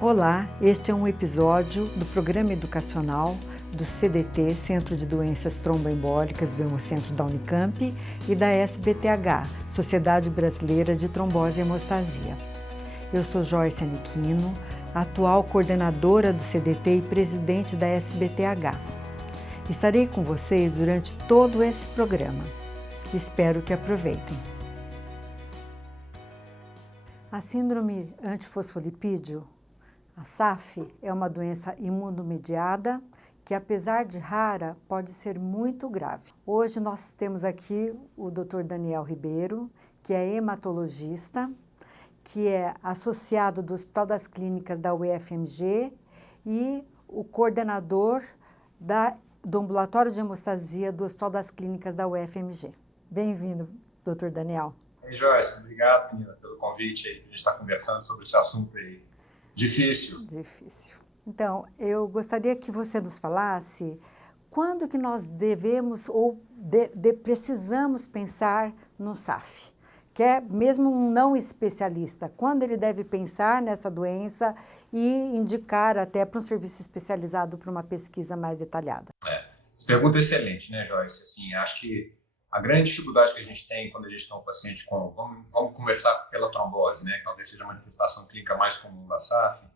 Olá, este é um episódio do programa educacional do CDT, Centro de Doenças Tromboembólicas do Hemocentro da Unicamp e da SBTH, Sociedade Brasileira de Trombose e Hemostasia. Eu sou Joyce Aniquino, atual coordenadora do CDT e presidente da SBTH. Estarei com vocês durante todo esse programa. Espero que aproveitem. A síndrome antifosfolipídio, a SAF, é uma doença imunomediada que, apesar de rara, pode ser muito grave. Hoje nós temos aqui o Dr. Daniel Ribeiro, que é hematologista, que é associado do Hospital das Clínicas da UFMG e o coordenador do ambulatório de hemostasia do Hospital das Clínicas da UFMG. Bem-vindo, Dr. Daniel. Oi, Joyce, obrigado, menina, pelo convite aí, a gente está conversando sobre esse assunto aí. Difícil. Então, eu gostaria que você nos falasse quando que nós devemos ou precisamos pensar no SAF, que é mesmo um não especialista, quando ele deve pensar nessa doença e indicar até para um serviço especializado para uma pesquisa mais detalhada. Essa pergunta é excelente, né, Joyce? Assim, acho que a grande dificuldade que a gente tem quando a gente tem um paciente com... Vamos começar pela trombose, né? Que talvez seja a manifestação clínica mais comum da SAF.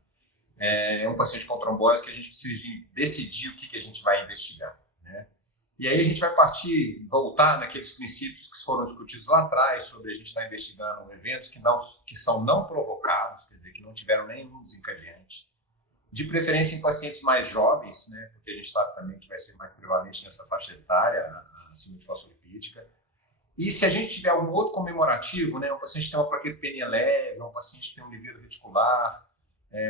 É um paciente com trombose que a gente precisa decidir o que a gente vai investigar, né? E aí a gente vai voltar naqueles princípios que foram discutidos lá atrás sobre a gente estar investigando eventos que são não provocados, quer dizer, que não tiveram nenhum desencadeante. De preferência em pacientes mais jovens, né? Porque a gente sabe também que vai ser mais prevalente nessa faixa etária, a síndrome fosfolipídica. E se a gente tiver algum outro comemorativo, né? Um paciente que tem uma plaquetopenia leve, um paciente que tem um levedo reticular,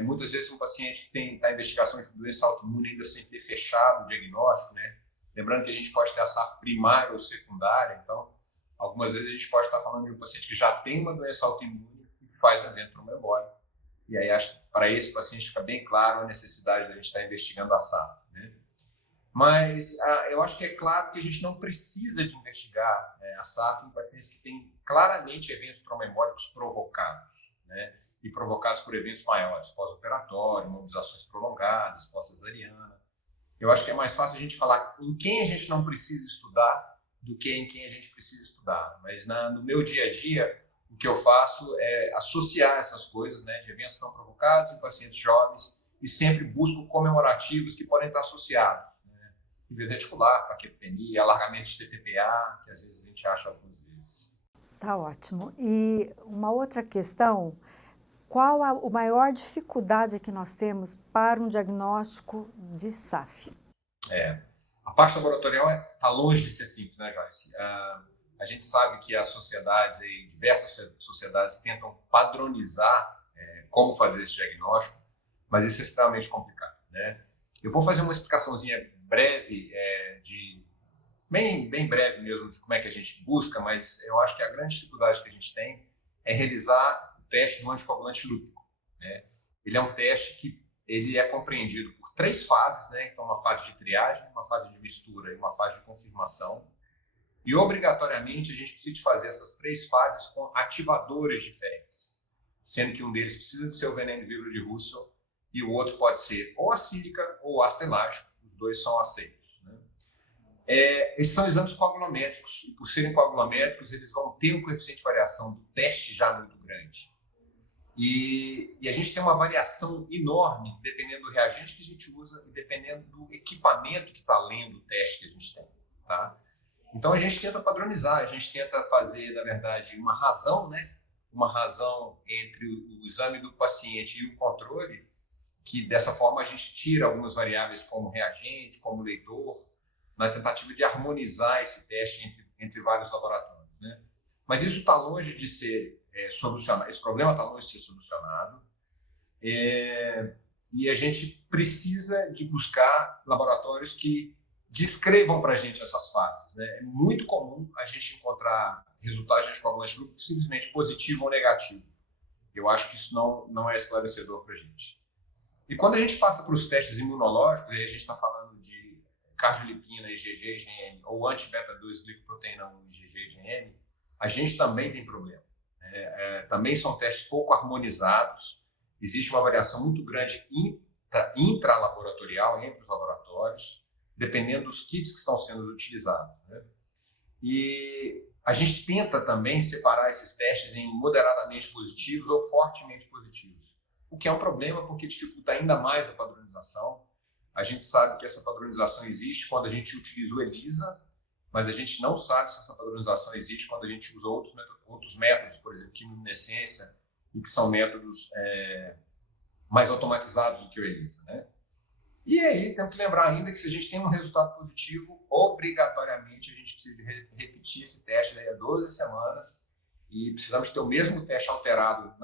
muitas vezes um paciente que está em investigação de doença autoimune ainda sem ter fechado o diagnóstico, né? Lembrando que a gente pode ter a SAF primária ou secundária, então algumas vezes a gente pode estar falando de um paciente que já tem uma doença autoimune e que faz um evento tromboembólico. E aí acho que para esse paciente fica bem claro a necessidade de a gente estar investigando a SAF, né? Mas eu acho que é claro que a gente não precisa de investigar a SAF em pacientes que têm claramente eventos tromboembólicos provocados, né? E provocados por eventos maiores, pós-operatório, mobilizações prolongadas, pós-cesariana. Eu acho que é mais fácil a gente falar em quem a gente não precisa estudar do que em quem a gente precisa estudar. Mas no meu dia a dia, o que eu faço é associar essas coisas, né, de eventos não provocados em pacientes jovens e sempre busco comemorativos que podem estar associados. Levedo reticular, plaquetopenia, alargamento de TTPA, que às vezes a gente acha algumas vezes. Tá ótimo. E uma outra questão, qual a maior dificuldade que nós temos para um diagnóstico de SAF? A parte laboratorial está longe de ser simples, né, Joyce? A gente sabe que as sociedades, diversas sociedades, tentam padronizar como fazer esse diagnóstico, mas isso é extremamente complicado, né? Eu vou fazer uma explicaçãozinha breve, bem breve mesmo, de como é que a gente busca, mas eu acho que a grande dificuldade que a gente tem é realizar o teste do anticoagulante lúpico, né? Ele é um teste que ele é compreendido por 3 fases, né? Então, uma fase de triagem, uma fase de mistura e uma fase de confirmação. E, obrigatoriamente, a gente precisa de fazer essas 3 fases com ativadores diferentes, sendo que um deles precisa de ser o veneno de vírus de Russell e o outro pode ser ou acílica ou ácido elágico. Os dois são aceitos, né? Esses são exames coagulométricos, e por serem coagulométricos, eles vão ter um coeficiente de variação do teste já muito grande. E a gente tem uma variação enorme dependendo do reagente que a gente usa e dependendo do equipamento que está lendo o teste que a gente tem, tá? Então a gente tenta padronizar, a gente tenta fazer, na verdade, uma razão, né? Uma razão entre o exame do paciente e o controle, que dessa forma a gente tira algumas variáveis como reagente, como leitor, na tentativa de harmonizar esse teste entre vários laboratórios, né? Mas isso está longe de ser solucionado, esse problema está longe de ser solucionado, e a gente precisa de buscar laboratórios que descrevam para a gente essas fases, né? É muito comum a gente encontrar resultados de anticoagulante lúpico simplesmente positivo ou negativo. Eu acho que isso não é esclarecedor para a gente. E quando a gente passa para os testes imunológicos, aí a gente está falando de cardiolipina, IgG, IgM, ou anti-beta-2 glicoproteína 1, IgG, IgM, a gente também tem problema. Também são testes pouco harmonizados existe uma variação muito grande intralaboratorial entre os laboratórios, dependendo dos kits que estão sendo utilizados, né? E a gente tenta também separar esses testes em moderadamente positivos ou fortemente positivos, o que é um problema porque dificulta ainda mais a padronização. A gente sabe que essa padronização existe quando a gente utiliza o ELISA, mas a gente não sabe se essa padronização existe quando a gente usa outros métodos, por exemplo, quimiluminescência, e que são métodos mais automatizados do que o ELISA, né? E aí, temos que lembrar ainda que se a gente tem um resultado positivo, obrigatoriamente a gente precisa repetir esse teste daí a 12 semanas e precisamos ter o mesmo teste alterado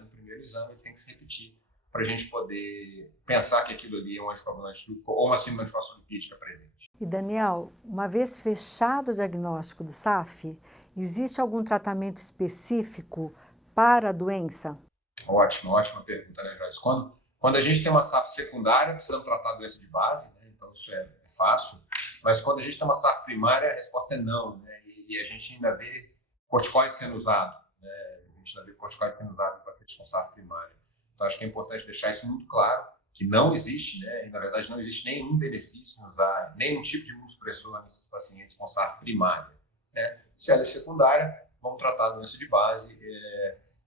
no primeiro exame, ele tem que se repetir para a gente poder pensar que aquilo ali é um anticoagulante ou uma síndrome fosfolipídica presente. E Daniel, uma vez fechado o diagnóstico do SAF, existe algum tratamento específico para a doença? Ótima pergunta, né, Joyce? Quando a gente tem uma SAF secundária, precisamos tratar a doença de base, né? Então isso é fácil, mas quando a gente tem uma SAF primária, a resposta é não, né? E a gente ainda vê corticoide sendo usado, né? A gente ainda vê corticoide sendo usado para pacientes com SAF primária. Então acho que é importante deixar isso muito claro, que não existe, né? E, na verdade, não existe nenhum benefício em usar nenhum tipo de imunossupressor nesses pacientes com SAF primária, né? Se ela é secundária, vamos tratar a doença de base,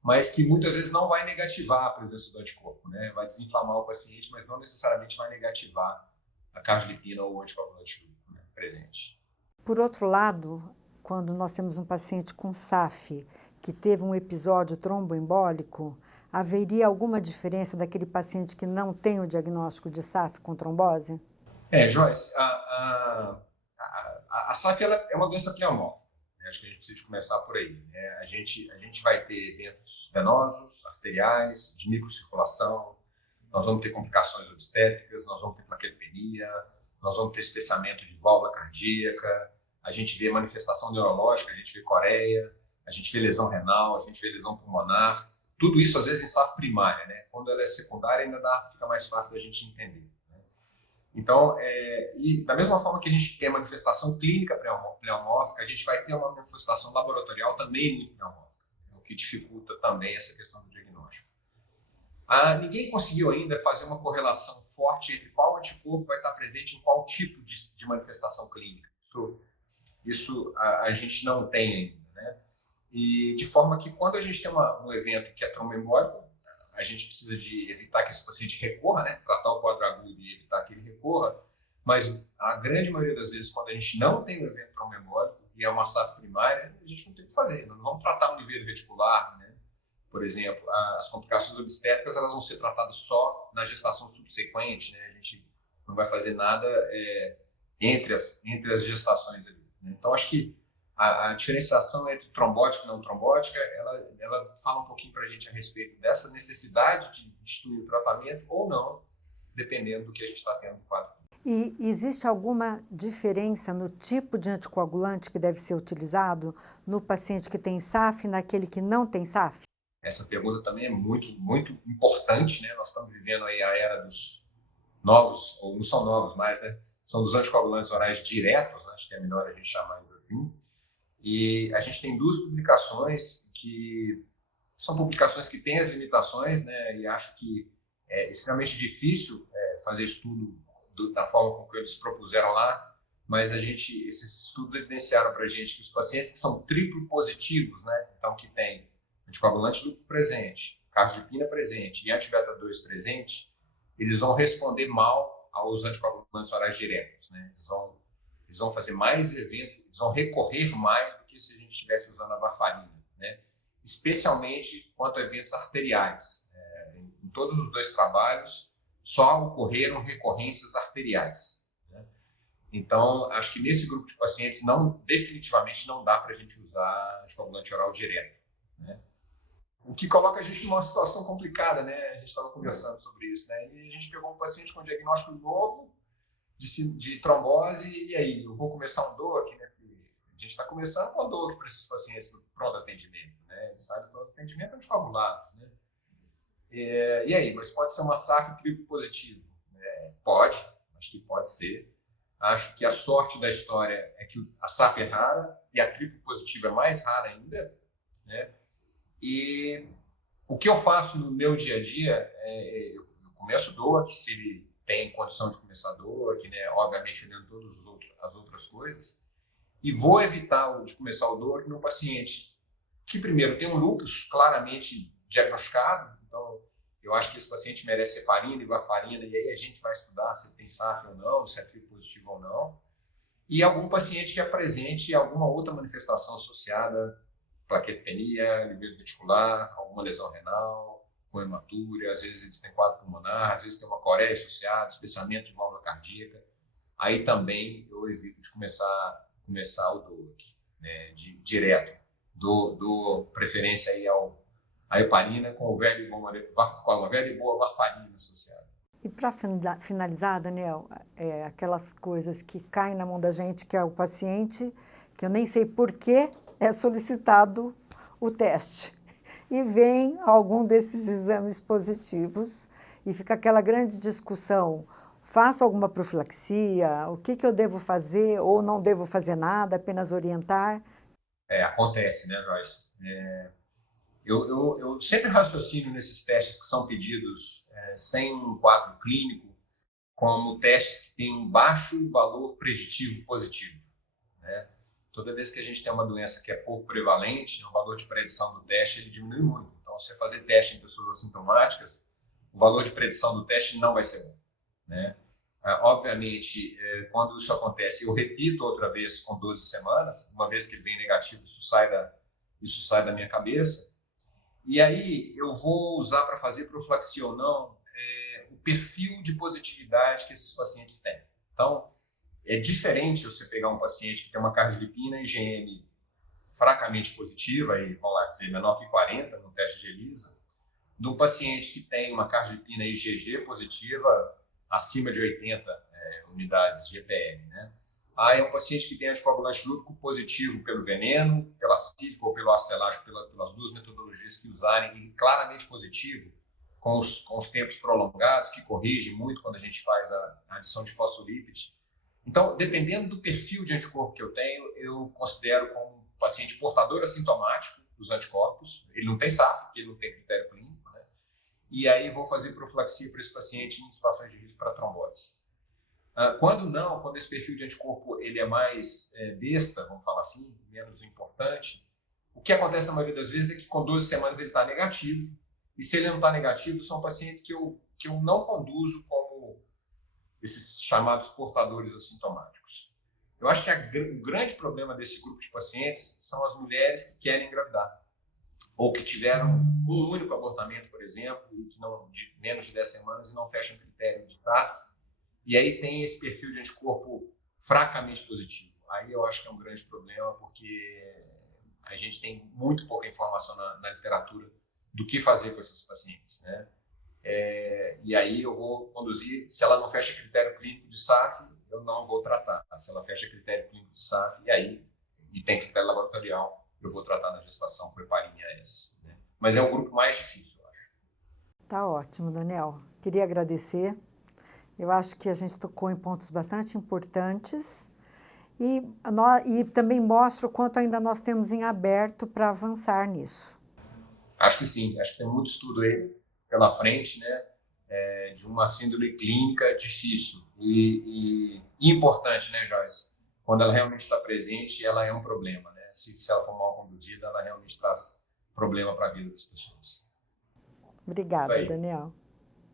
mas que muitas vezes não vai negativar a presença do anticorpo, né? Vai desinflamar o paciente, mas não necessariamente vai negativar a cardiolipina ou o anticoagulante, né, presente. Por outro lado, quando nós temos um paciente com SAF que teve um episódio tromboembólico, haveria alguma diferença daquele paciente que não tem o diagnóstico de SAF com trombose? Joyce, a SAF ela é uma doença pleomórfica. Acho que a gente precisa começar por aí, né? A gente vai ter eventos venosos, arteriais, de microcirculação, nós vamos ter complicações obstétricas, nós vamos ter plaquetopenia, nós vamos ter espessamento de válvula cardíaca, a gente vê manifestação neurológica, a gente vê coreia, a gente vê lesão renal, a gente vê lesão pulmonar, tudo isso às vezes em SAF primária, né? Quando ela é secundária ainda fica mais fácil da gente entender. Então, e da mesma forma que a gente tem a manifestação clínica pleomórfica, a gente vai ter uma manifestação laboratorial também muito pleomórfica, o que dificulta também essa questão do diagnóstico. Ninguém conseguiu ainda fazer uma correlação forte entre qual anticorpo vai estar presente em qual tipo de manifestação clínica. Isso a gente não tem ainda, né? E de forma que quando a gente tem um evento que é tromboembólico, a gente precisa de evitar que esse paciente recorra, né? Tratar o quadro agudo e evitar que ele recorra, mas a grande maioria das vezes, quando a gente não tem um evento tromboembólico e é uma SAF primária, a gente não tem o que fazer, não vamos tratar um nível reticular, né? Por exemplo, as complicações obstétricas elas vão ser tratadas só na gestação subsequente, né? A gente não vai fazer nada entre as gestações ali, né? Então, acho que a diferenciação entre trombótica e não trombótica, ela fala um pouquinho para a gente a respeito dessa necessidade de instituir o tratamento ou não, dependendo do que a gente está tendo no quadro. E existe alguma diferença no tipo de anticoagulante que deve ser utilizado no paciente que tem SAF e naquele que não tem SAF? Essa pergunta também é muito, muito importante, né? Nós estamos vivendo aí a era dos novos, ou não são novos mais, né? São dos anticoagulantes orais diretos, né? Acho que é melhor a gente chamar de assim. E a gente tem duas publicações que são publicações que têm as limitações, né? E acho que é extremamente difícil fazer estudo da forma como que eles propuseram lá, mas esses estudos evidenciaram para a gente que os pacientes que são triplo positivos, né? Então que tem anticoagulante duplo presente, cardiolipina presente e anti-beta-2 presente, eles vão responder mal aos anticoagulantes orais diretos, né? Eles vão fazer mais eventos, eles vão recorrer mais do que se a gente estivesse usando a varfarina, né? Especialmente quanto a eventos arteriais. Em todos os dois trabalhos, só ocorreram recorrências arteriais, né? Então, acho que nesse grupo de pacientes, definitivamente não dá para a gente usar anticoagulante oral direto, né? O que coloca a gente numa situação complicada, né? A gente estava conversando sobre isso, né? E a gente pegou um paciente com diagnóstico novo de trombose, e aí, eu vou começar um DOAC, né? A gente está começando com um DOAC para esses pacientes do pronto atendimento, né? Eles saem do pronto atendimento anticoagulados, né? E aí, mas pode ser uma SAF triplo positivo? Pode, acho que pode ser. Acho que a sorte da história é que a SAF é rara e a triplo positiva é mais rara ainda, né? E O que eu faço no meu dia a dia eu começo o DOAC, se ele tem condição de começar DOAC, né? Obviamente olhando todas as outras coisas, e vou evitar de começar o DOAC no paciente que primeiro tem um lúpus claramente diagnosticado, então eu acho que esse paciente merece heparina e varfarina, e aí a gente vai estudar se tem SAF ou não, se é trigo positivo ou não, e algum paciente que apresente alguma outra manifestação associada, plaquetopenia, livedo reticular, alguma lesão renal, com hematúria, às vezes eles têm quadro pulmonar, às vezes tem uma coreia associada, espessamento de válvula cardíaca. Aí também eu evito de começar o DOAC, né, direto. Dou preferência aí à heparina com a velha e boa varfarina associada. E para finalizar, Daniel, aquelas coisas que caem na mão da gente, que é o paciente, que eu nem sei por que é solicitado o teste. E vem algum desses exames positivos e fica aquela grande discussão, faço alguma profilaxia, o que eu devo fazer ou não devo fazer nada, apenas orientar? Acontece, né, Joyce? Eu sempre raciocino nesses testes que são pedidos sem um quadro clínico como testes que têm um baixo valor preditivo positivo, né? Toda vez que a gente tem uma doença que é pouco prevalente, o valor de predição do teste ele diminui muito. Então, se você fazer teste em pessoas assintomáticas, o valor de predição do teste não vai ser bom, né? Obviamente, quando isso acontece, eu repito outra vez com 12 semanas, uma vez que ele vem negativo, isso sai da minha cabeça. E aí eu vou usar para fazer profilaxia ou não o perfil de positividade que esses pacientes têm. Então, é diferente você pegar um paciente que tem uma cardiolipina IgM fracamente positiva, e vamos lá dizer, menor que 40 no teste de ELISA, de um paciente que tem uma cardiolipina IgG positiva acima de 80 unidades de EPM, né? É um paciente que tem anticoagulante lúpico positivo pelo veneno, pela cítrica ou pelo ácido elástico, pelas duas metodologias que usarem, e claramente positivo, com os tempos prolongados, que corrigem muito quando a gente faz a adição de fosfolípide. Então, dependendo do perfil de anticorpo que eu tenho, eu considero como um paciente portador assintomático dos anticorpos. Ele não tem SAF, porque ele não tem critério clínico, né? E aí vou fazer profilaxia para esse paciente em situações de risco para trombose. Quando esse perfil de anticorpo ele é mais besta, vamos falar assim, menos importante, o que acontece na maioria das vezes é que com 12 semanas ele está negativo, e se ele não está negativo, são pacientes que eu não conduzo como esses chamados portadores assintomáticos. Eu acho que o grande problema desse grupo de pacientes são as mulheres que querem engravidar, ou que tiveram um único abortamento, por exemplo, e que não de menos de 10 semanas e não fecham critério de TAF, e aí tem esse perfil de anticorpo fracamente positivo. Aí eu acho que é um grande problema, porque a gente tem muito pouca informação na literatura do que fazer com esses pacientes, né? E aí eu vou conduzir, se ela não fecha critério clínico de SAF, eu não vou tratar. Se ela fecha critério clínico de SAF, e tem critério laboratorial, eu vou tratar na gestação com heparina AS, né? Mas é o grupo mais difícil, eu acho. Tá ótimo, Daniel. Queria agradecer. Eu acho que a gente tocou em pontos bastante importantes e também mostra o quanto ainda nós temos em aberto para avançar nisso. Acho que sim, acho que tem muito estudo aí pela frente, né, de uma síndrome clínica difícil e importante, né, Joyce? Quando ela realmente está presente, ela é um problema, né? Se ela for mal conduzida, ela realmente traz problema para a vida das pessoas. Obrigada, Daniel.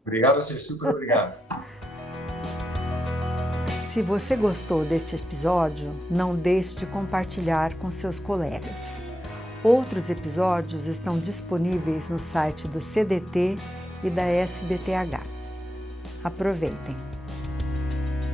Obrigado a você, super obrigado. Se você gostou deste episódio, não deixe de compartilhar com seus colegas. Outros episódios estão disponíveis no site do CDT e da SBTH. Aproveitem!